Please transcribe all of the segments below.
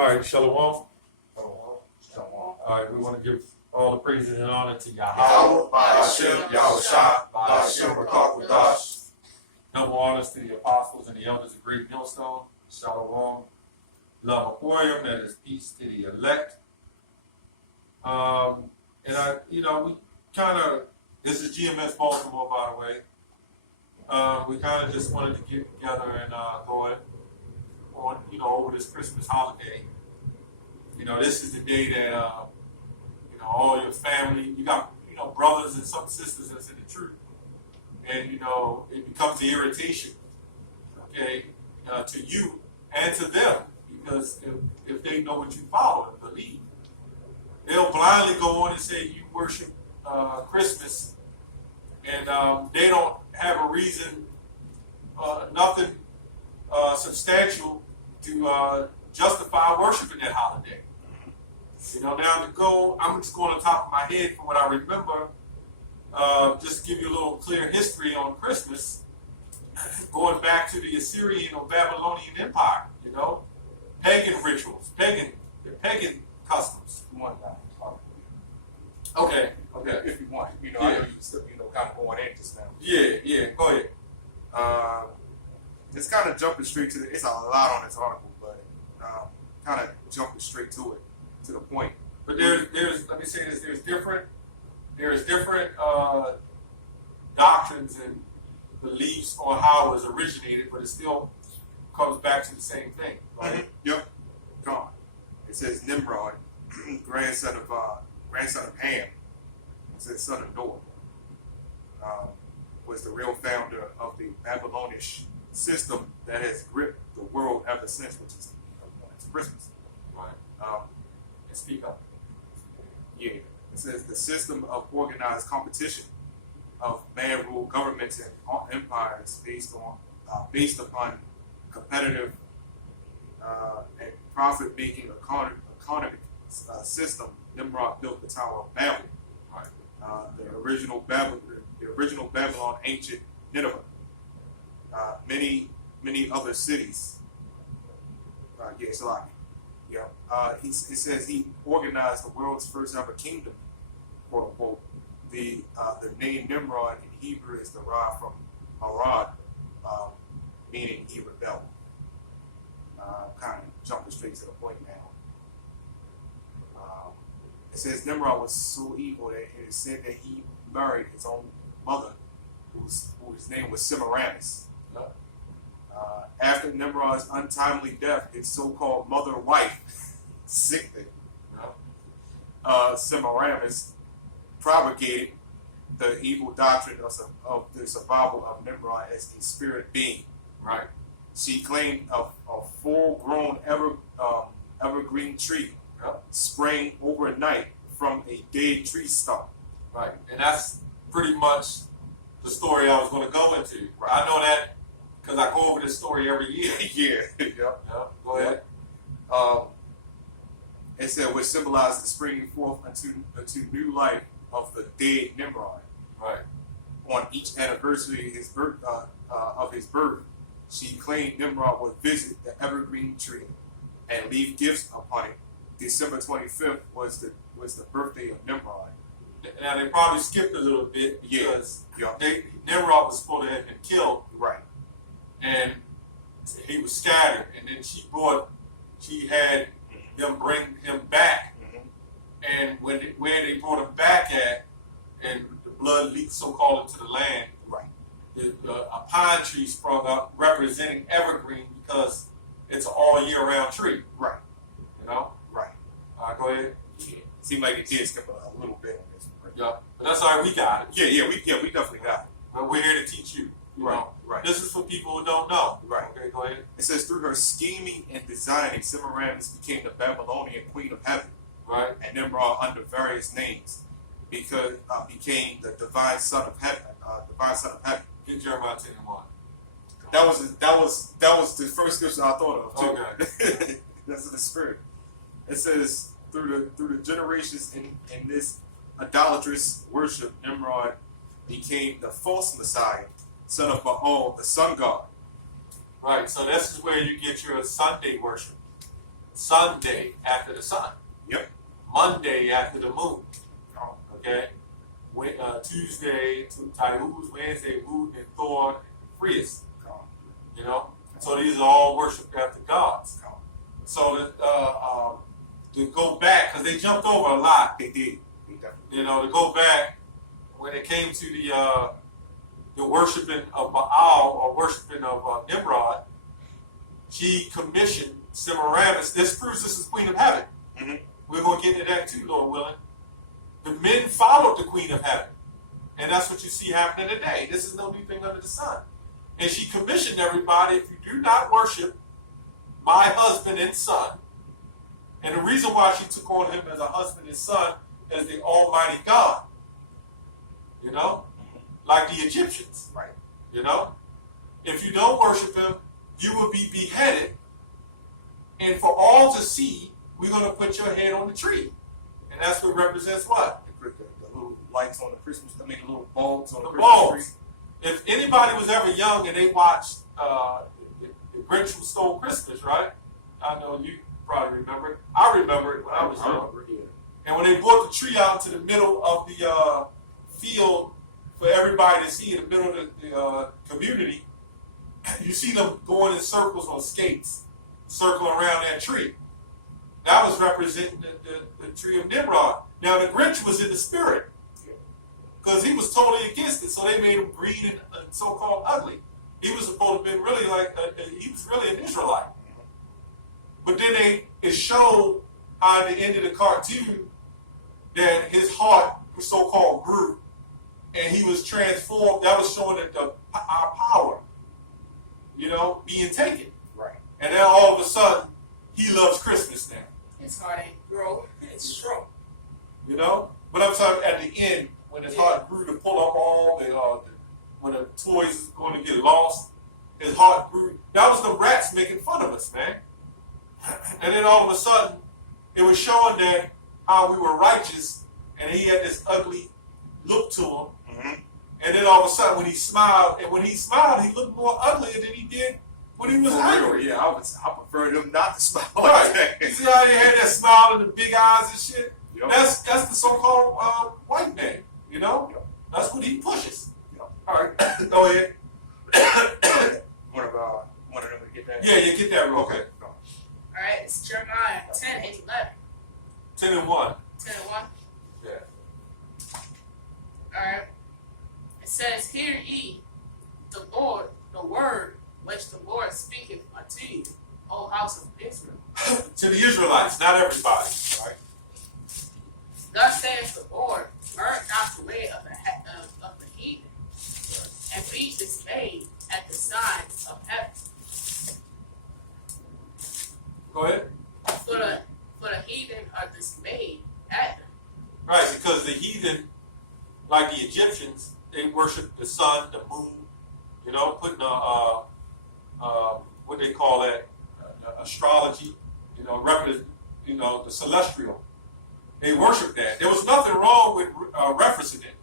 All right, Shalom. Shalom. All right, we want to give all the praises and honor to Yahweh. Yahweh, Ba'ashem, Yahushua, Ba'ashem, Rakakutash. Double honors to the apostles and the elders of Great Millstone. Shalom. Love Aquarium, that is peace to the elect. We kind of, this is GMS Baltimore, by the way. We kind of just wanted to get together and go on, over this Christmas holiday. This is the day that, all your family, you got, brothers and some sisters that's in the truth. And, it becomes the irritation, okay, to you and to them. Because if they know what you follow and believe, they'll blindly go on and say you worship Christmas, and they don't have a reason, nothing substantial to justify worshiping that holiday. Now to go, I'm just going on top of my head from what I remember, just to give you a little clear history on Christmas, going back to the Assyrian or Babylonian Empire, pagan rituals, pagan customs. Okay. If you want, I know you still, kind of going in just now. Yeah, go ahead. It's kind of jumping straight to it's a lot on this article, but kind of jumping straight to it, to the point. But there's let me say this, there's different doctrines and beliefs on how it was originated, but it still comes back to the same thing. Right? Mm-hmm. Yep. Gone. It says Nimrod, grandson of Ham, it says son of Noah, was the real founder of the Babylonish system that has gripped the world ever since, which is Christmas. Right. And speak up. Yeah. It says the system of organized competition of man-ruled governments and empires based upon competitive and profit-making economic system. Nimrod built the Tower of Babel. Right. The original Babylon, ancient Nineveh, many other cities. It says he organized the world's first ever kingdom, quote unquote. The name Nimrod in Hebrew is derived from Arad, meaning he rebelled. Kind of jumping straight to the point now. It says Nimrod was so evil that it is said that he married his own mother, whose name was Semiramis. After Nimrod's untimely death, his so-called mother-wife, sickening, Semiramis, propagated the evil doctrine of the survival of Nimrod as a spirit being. Right. She claimed a full-grown evergreen tree sprang overnight from a dead tree stump. Right, and that's pretty much the story I was going to go into. Right. I know that because I go over this story every year. Yeah. Go ahead. It said, which symbolized the springing forth into new life of the dead Nimrod. Right. On each anniversary of his birth, she claimed Nimrod would visit the evergreen tree and leave gifts upon it. December 25th was the birthday of Nimrod. Now they probably skipped a little bit because Nimrod was supposed to have been killed. Right. And he was scattered, and then she had them bring him back. Mm-hmm. And where they brought him back at, and the blood leaked so-called into the land, right. A pine tree sprung up representing evergreen because it's an all year round tree. Right. Right. Go ahead. Yeah. Seemed like it did skip a little bit on this one. Yeah. But that's all right, we got it. Yeah, we definitely got it. But we're here to teach you. Right. This is for people who don't know. Right. Okay, go ahead. It says through her scheming and designing, Semiramis became the Babylonian queen of heaven. Right. And Nimrod, under various names, became the divine son of heaven. Get Jeremiah 10:1. That was the first scripture I thought of too. Okay. That's the spirit. It says through the generations in this idolatrous worship, Nimrod became the false Messiah, son of Baal, the sun god. Right, so this is where you get your Sunday worship. Sunday after the sun. Yep. Monday after the moon. Oh, Okay. Tuesday to Tammuz, Wednesday Wood and Thor, Frias. oh, You know, so these are all worshipped after gods. oh. So to go back, because they jumped over a lot. They did. They definitely You know, to go back when it came to the worshiping of Baal or worshiping of Nimrod, she commissioned Semiramis. This proves this is Queen of Heaven. Mm-hmm. We're going to get into that too, Lord willing. The men followed the Queen of Heaven. And that's what you see happening today. This is no new thing under the sun. And she commissioned everybody, if you do not worship my husband and son, and the reason why she took on him as a husband and son as the Almighty God, you know, like the Egyptians, right. you know, if you don't worship him, you will be beheaded. And for all to see, we're going to put your head on the tree. And that's what represents what? The little lights on the Christmas, the little bulbs on the Christmas bulbs. tree. If anybody was ever young and they watched the Grinch Who Stole Christmas, right? I know you probably remember it. I remember it when I was young. And when they brought the tree out to the middle of the field for everybody to see in the middle of the community, you see them going in circles on skates, circling around that tree. That was representing the tree of Nimrod. Now the Grinch was in the spirit, because he was totally against it, so they made him green and so-called ugly. He was supposed to have been really like, he was really an Israelite. But then it showed how at the end of the cartoon that his heart was so-called grew, and he was transformed. That was showing that our power, you know, being taken. Right. And then all of a sudden, he loves Christmas now. His heart ain't grow, it's strong. You know? But I'm talking at the end, when his heart grew to pull up all when the toys is going to get lost, his heart grew. That was the rats making fun of us, man. And then all of a sudden, it was showing that how we were righteous, and he had this ugly look to him. Mm-hmm. And then all of a sudden, when he smiled, he looked more uglier than he did when he was angry. Yeah, I prefer them not to smile like Right. that. You see how they had that smile and the big eyes and shit? Yep. That's the so-called white man, you know? Yep. That's what he pushes. Yep. All right, go ahead. One of them to get that. Yeah, you get that real quick. Go. Alright, it's Jeremiah 10 and 11. 10 and 1. 10 and 1. Yeah. Alright. It says, Hear ye the Lord, the word which the Lord speaketh unto you, O house of Israel. To the Israelites, not everybody. Right? Thus saith the Lord, burn not the way of the heathen, and be dismayed at the signs of heaven. Go ahead. For the heathen are dismayed at them. Right, because the heathen, like the Egyptians, they worship the sun, the moon, you know, putting what they call that, astrology, you know, the celestial. They worship that. There was nothing wrong with referencing it,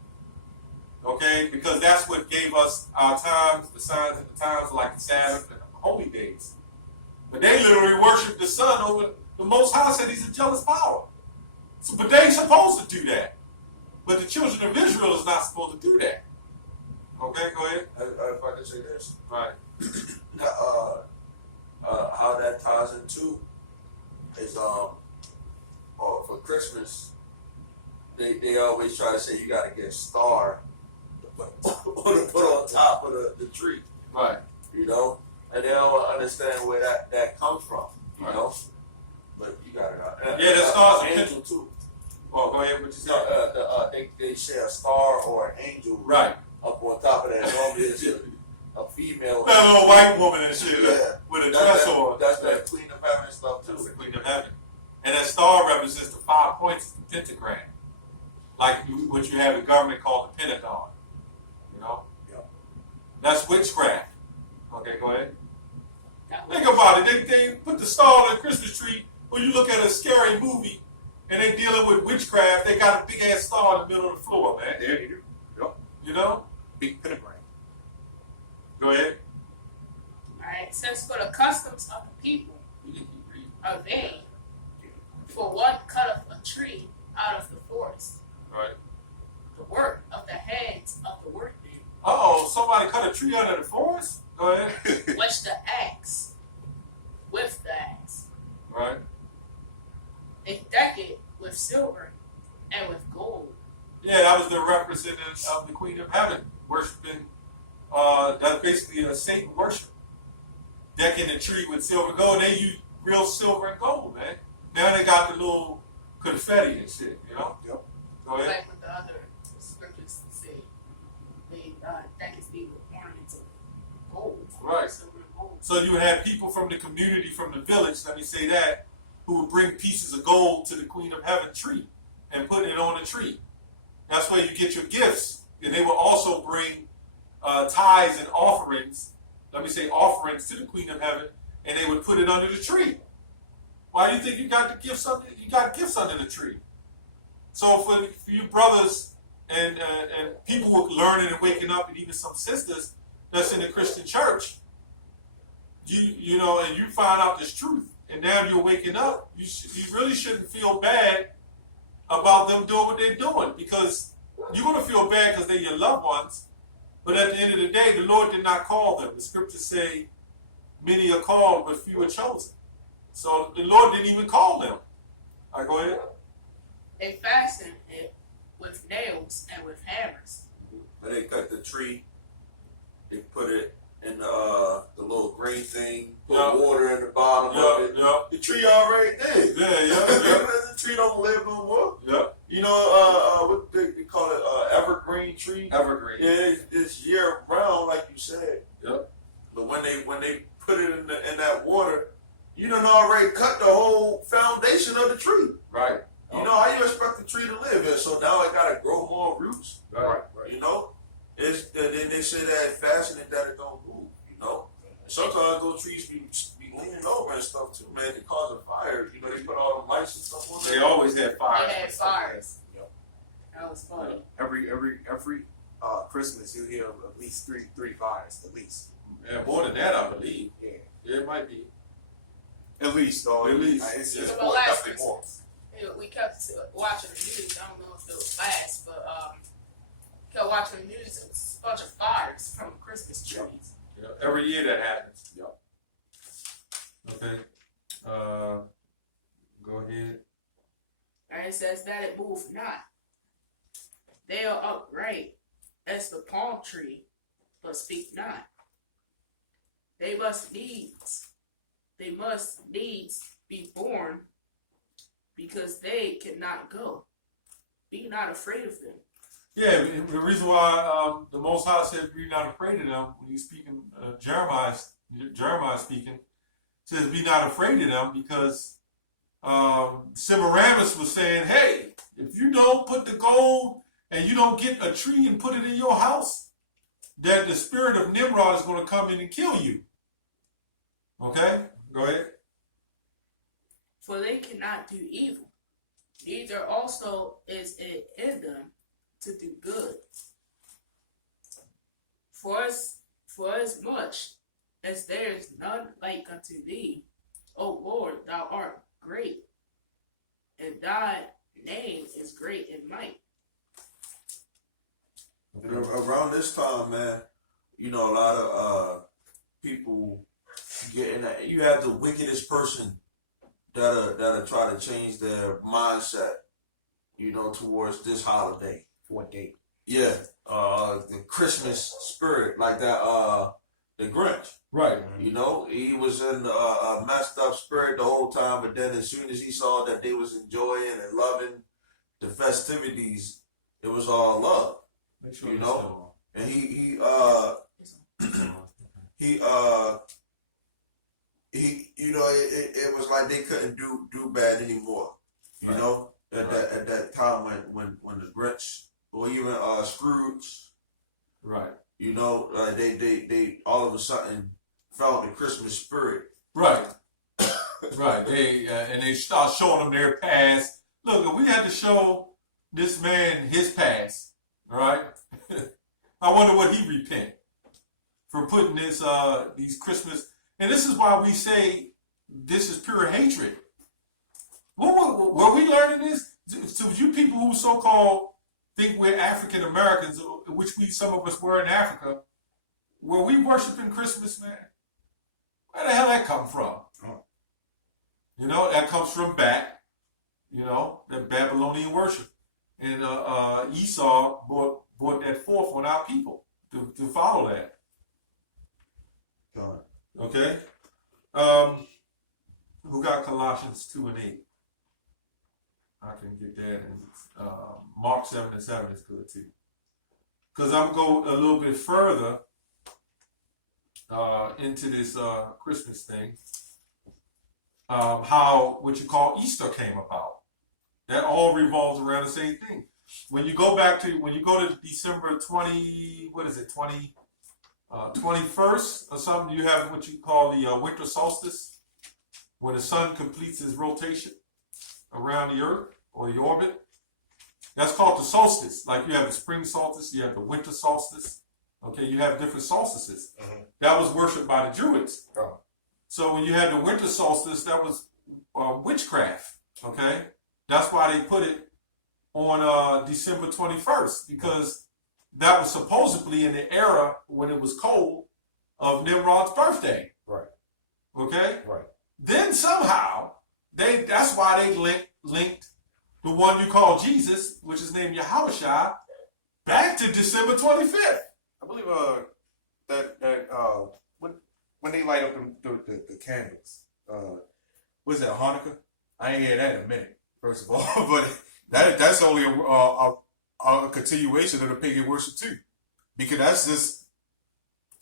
okay, because that's what gave us our times, the signs of the times, like the Sabbath and the holy days. But they literally worship the sun over the Most High. Said he's a jealous power. So, but they ain't supposed to do that. But the children of Israel is not supposed to do that. Okay, go ahead. If I could say this, Right. how that ties into is for Christmas, they always try to say you got to get a star to put on top of the tree, Right. you know, and they don't understand where that comes from, you Right. know. But you got it. Yeah, the star's an a angel too. Oh, go ahead. What you said? No, they say a star or an angel Right. up on top of that. Normally it's a female. That little white woman and shit Yeah. with a dress on. That's that Queen of Heaven stuff That's the too. Queen of Heaven. And that star represents the 5 points of the pentagram. Like what you have in government called the Pentagon. You know? Yeah. That's witchcraft. Okay, go ahead. That Think about it. They put the star on the Christmas tree. When you look at a scary movie and they dealing with witchcraft, they got a big ass star in the middle of the floor, man. There you go. Yep. You know? Big pentagram. Go ahead. Alright, it says, For the customs of the people are vain, For one cutteth a tree out of the forest, Right. the work of the hands of the workmen, Oh, somebody cut a tree out of the forest? Go ahead. which the axe, with the axe, Right. they deck it with silver and with gold. Yeah, that was the representative of the Queen of Heaven, worshiping. That's basically a Satan worship. Decking the tree with silver and gold. They use real silver and gold, man. Now they got the little confetti and shit, you know? Yep. Go ahead. Like what the other scriptures say, they deck his feet with ornaments of gold, Right. silver and gold. So you would have people from the community, from the village, let me say that, who would bring pieces of gold to the Queen of Heaven tree and put it on the tree. That's where you get your gifts. And they will also bring tithes and offerings, let me say offerings to the Queen of Heaven, and they would put it under the tree. Why do you think you got the gifts under? You got gifts under the tree. So for you brothers and people who are learning and waking up, and even some sisters that's in the Christian church, you know, and you find out this truth, and now you're waking up. You really shouldn't feel bad about them doing what they're doing, because you're gonna feel bad because they're your loved ones. But at the end of the day, the Lord did not call them. The scriptures say, "Many are called, but few are chosen." So the Lord didn't even call them. All right, go ahead. They fasten it with nails and with hammers. But they cut the tree, they put it in the little green thing, put Yeah. water in the bottom of it. Yeah, The tree already dead. yeah. The tree don't live no more. Yeah. You know, what they call it, evergreen tree. Evergreen. Yeah, it's year round, like you said. Yep. But when they put it in that water, you done already cut the whole foundation of the tree. Right. You know how you expect the tree to live here? So now it gotta grow more roots. Right. You know, then they say that fasten it that it don't move. You know, and sometimes those trees be leaning over and stuff too, man. They cause fires. You know, they put all the lights and stuff on They there. always had fire. They had fires. Yep. That was funny. Every Christmas you hear of at least three fires, at least. Yeah, more than that, I believe. Yeah. It might be. At least, though. At least. It's So just the more, last definitely more. Christmas, we kept watching the news. I don't know if it was last, but kept watching the news. It was a bunch of fires from Christmas trees. Yeah, every year that happens. Yep. Okay. Go ahead. And it says that it moved not. They are upright as the palm tree, but speak not. They must needs be born, because they cannot go. Be not afraid of them. Yeah, the reason why the Most High said, "Be not afraid of them," when he's speaking, Jeremiah speaking, says, "Be not afraid of them," because Semiramis was saying, "Hey, if you don't put the gold and you don't get a tree and put it in your house, that the spirit of Nimrod is going to come in and kill you." Okay, go ahead. For they cannot do evil, neither also is it in them to do good. For as much as there is none like unto thee, O Lord, thou art great, and thy name is great in might. And around this time, man, you know, a lot of people getting that. You have the wickedest person that'll try to change their mindset, you know, towards this holiday. What date? Yeah, the Christmas spirit, like that, the Grinch. Right. You know, he was in a messed up spirit the whole time, but then as soon as he saw that they was enjoying and loving the festivities, it was all love. Make sure You it's know? still And he you know, it was like they couldn't do bad anymore. You Right. know, at that time when the Grinch or even Scrooge, on. Right. you know, they all of a sudden felt the Christmas spirit. Right. Right. They start showing them their past. Look, if we had to show this man his past, all right? I wonder what he repent for putting this these Christmas. And this is why we say this is pure hatred. What were we learning this? So you people who so-called think we're African Americans, which some of us were in Africa, were we worshiping Christmas, man? Where the hell that come from? Oh. You know, that comes from back, you know, that Babylonian worship. And Esau brought that forth on our people to follow that. God. Okay? Who got Colossians 2 and 8? I can get that. And Mark 7 and 7 is good too. Because I'm going a little bit further into this Christmas thing. How what you call Easter came about. That all revolves around the same thing. When you go to December 20, what is it, 21st or something, you have what you call the winter solstice, when the sun completes its rotation around the earth or the orbit. That's called the solstice. Like you have the spring solstice, you have the winter solstice. Okay, you have different solstices. Mm-hmm. That was worshipped by the Druids. Oh. So when you had the winter solstice, that was witchcraft. Okay, that's why they put it on December 21st, because that was supposedly in the era when it was cold of Nimrod's birthday. Right. Okay. Right. Then somehow that's why they linked the one you call Jesus, which is named Yahushua, back to December 25th. I believe when they light up the candles, what's that, Hanukkah? I ain't hear that in a minute, first of all, but that's only a continuation of the pagan worship too, because that's just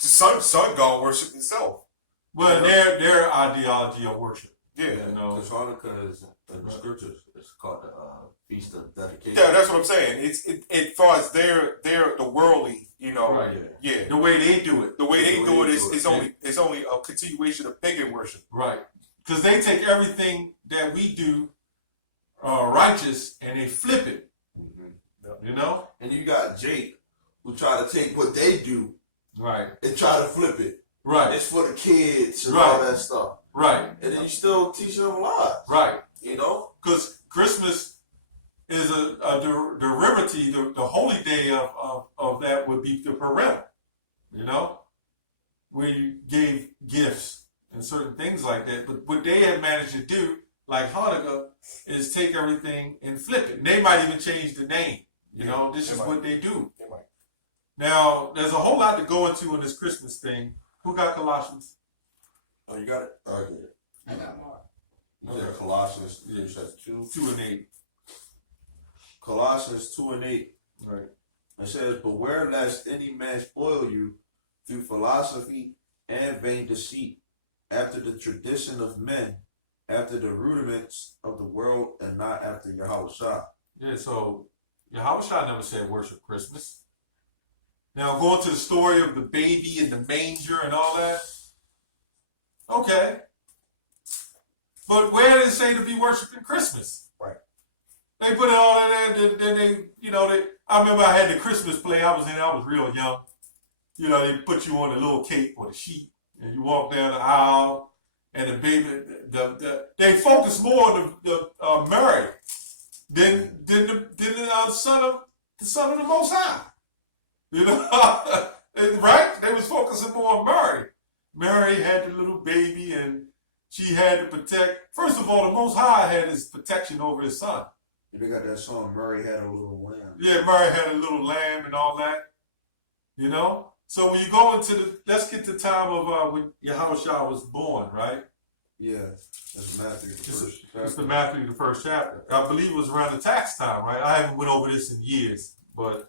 the sun god worship itself. Well, their ideology of worship. Yeah, You know. Because Hanukkah is in the scriptures. It's called the Feast of Dedication. yeah, that's what I'm saying. It far as the worldly, you know, Right. yeah. The way they do it. The way they do it is Yeah. only a continuation of pagan worship. Right. Because they take everything that we do righteous and they flip it. Mm-hmm. You know? And you got Jake, who try to take what they do Right. and try to flip it. Right. It's for the kids and Right. all that stuff. Right. And then you still teach them lies. Right. You know? Because Christmas is a derivative, the holy day of that would be the Purim, you know, where you gave gifts and certain things like that. But what they have managed to do, like Hanukkah, is take everything and flip it. And they might even change the name. You know, this is what they do. Now, there's a whole lot to go into in this Christmas thing. Who got Colossians? Oh, you got it? Oh, I got Mark. You said Colossians Yeah. 2. 2 and 8. Colossians 2 and 8. Right. It says, beware lest any man spoil you through philosophy and vain deceit, after the tradition of men, after the rudiments of the world, and not after Yahushua. Yeah, so Yahushua never said worship Christmas. Now, going to the story of the baby and the manger and all that. Okay. But where did it say to be worshiping Christmas? Right. They put it all in there, then they, you know, I remember I had the Christmas play. I was real young. You know, they put you on the little cake or the sheet, and you walk down the aisle, and the baby, they focus more on the Mary than the son of the Most High. You know, right? They was focusing more on Mary. Mary had the little baby, and she had to protect. First of all, the Most High had his protection over his son. They got that song, Mary Had a Little Lamb. Yeah, Mary had a little lamb and all that. You know? So when you go into let's get the time of when Yahushua was born, right? Yeah, that's Matthew, the first It's chapter. the Matthew, the first chapter. I believe it was around the tax time, right? I haven't went over this in years, but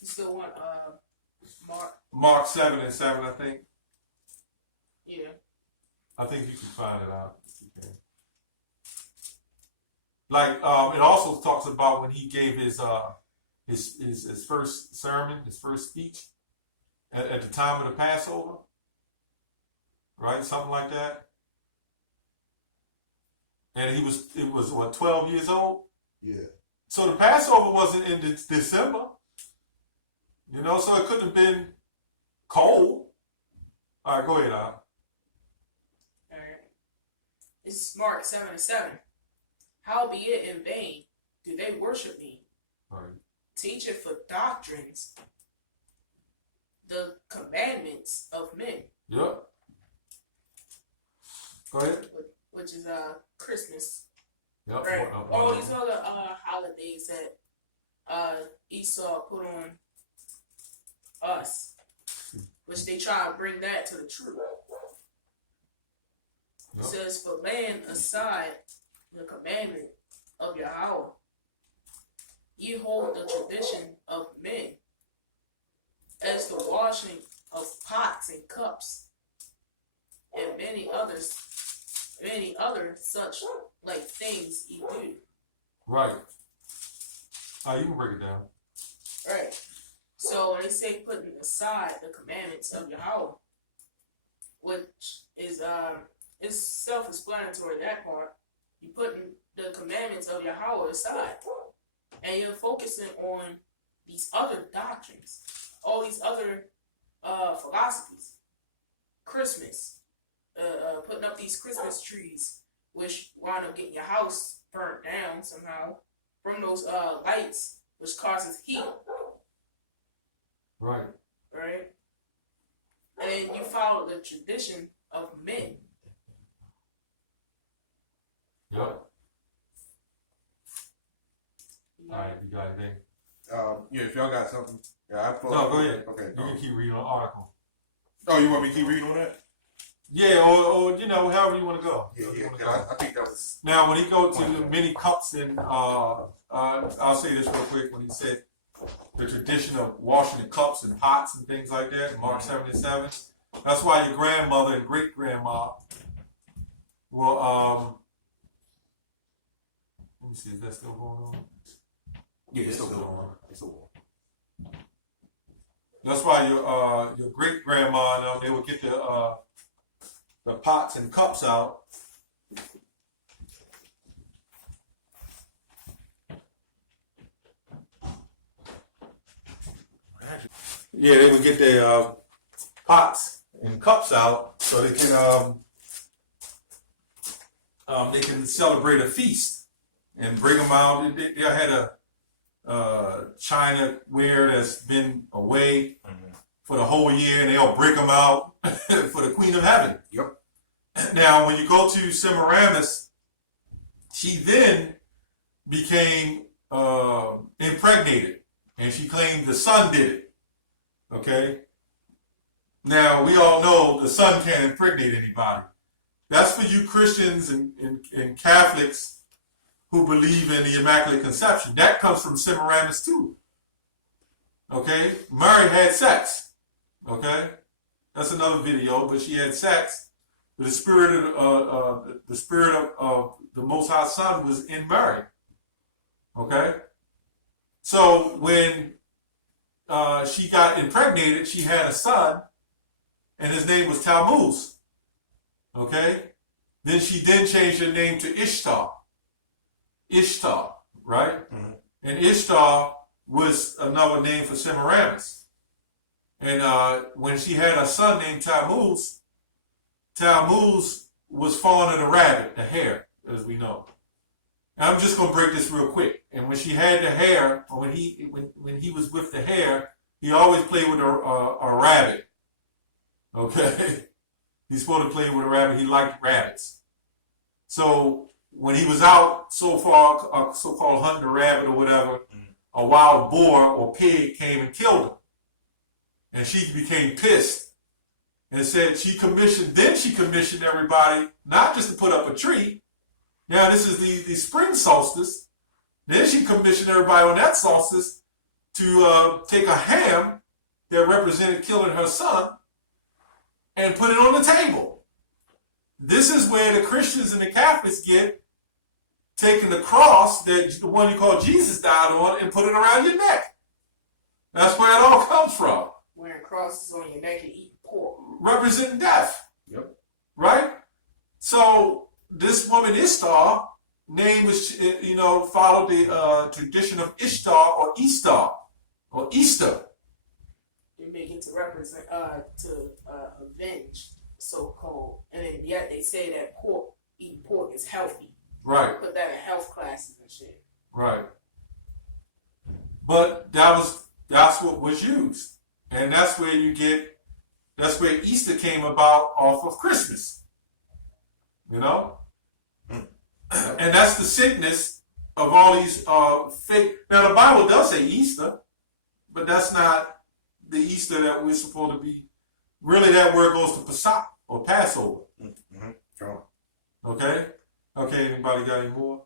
You still want Mark? Mark 7 and 7, I think. Yeah. I think you can find it out if you can. Like it also talks about when he gave his first sermon, his first speech at the time of the Passover, right? Something like that. And it was what, 12 years old? Yeah. So the Passover wasn't in December, you know, so it couldn't have been cold. All right, go ahead, Al. All right. It's Mark 7 and 7. Howbeit in vain do they worship me, Right. teaching for doctrines the commandments of men. Yep. Go ahead. Which is Christmas. Yep. Right. All these other holidays that Esau put on us, which they try to bring that to the truth. It Yep. says, for laying aside the commandment of Yahweh, ye hold the tradition of men, as the washing of pots and cups, and many other such like things ye do. Right. You can break it down. Right. So when they say putting aside the commandments of Yahweh, which is self-explanatory, that part, you're putting the commandments of Yahweh aside, and you're focusing on these other doctrines, all these other philosophies. Christmas, putting up these Christmas trees, which wind up getting your house burnt down somehow from those lights, which causes heat. Right. Right? And you follow the tradition of men. Yep. All right. You got anything? Yeah, if y'all got something, yeah, I No, go ahead. Okay. You can keep reading the article. Oh, you want me to keep reading on that? Yeah, or however you want to go. Yeah, You yeah. wanna go. I think that was. Now, when he go to the many cups and I'll say this real quick. When he said the tradition of washing the cups and pots and things like that, in Mark 77. That's why your grandmother and great grandma will let me see, is that still going on? Yeah, it's still going on. It's still on. That's why your great grandma they would get the pots and cups out. Yeah, they would get their pots and cups out so they can celebrate a feast and bring them out. They had a China ware that's been away for the whole year, and they'll break them out for the Queen of Heaven. Yep. Now, when you go to Semiramis, she then became impregnated, and she claimed the sun did it. Okay. Now, we all know the sun can't impregnate anybody. That's for you Christians and Catholics who believe in the Immaculate Conception. That comes from Semiramis too. Okay? Mary had sex. Okay? That's another video, but she had sex. The spirit of the Most High Son was in Mary. Okay? So when she got impregnated, she had a son, and his name was Tammuz. Okay? Then she changed her name to Ishtar. Ishtar, right? Mm-hmm. And Ishtar was another name for Semiramis. And when she had a son named Tammuz, Tammuz was fond of the rabbit, the hare, as we know. And I'm just going to break this real quick. And when she had the hare, or when he was with the hare, he always played with a rabbit. Okay? He's supposed to play with a rabbit. He liked rabbits. So when he was out so-called hunting a rabbit or whatever, a wild boar or pig came and killed him. And she became pissed and said she commissioned everybody not just to put up a tree. Now this is the spring solstice. Then she commissioned everybody on that solstice to take a ham that represented killing her son and put it on the table. This is where the Christians and the Catholics get taking the cross, that the one you call Jesus died on, and put it around your neck. That's where it all comes from. Wearing crosses on your neck and eat pork. Representing death. Yep. Right? So this woman Ishtar, name was, followed the tradition of Ishtar or Easter or Easter. They make it to represent, avenge, so-called. And then yet they say that eating pork is healthy. Right, Put that in health classes and shit. right. But that's what was used. And that's where Easter came about off of Christmas. You know? And that's the sickness of all these fake. Now the Bible does say Easter, but that's not the Easter that we're supposed to be. Really, that word goes to Pesach or Passover. Mm-hmm. Sure. Okay? Okay, anybody got any more?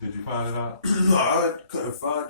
Did you find it out? No, I couldn't find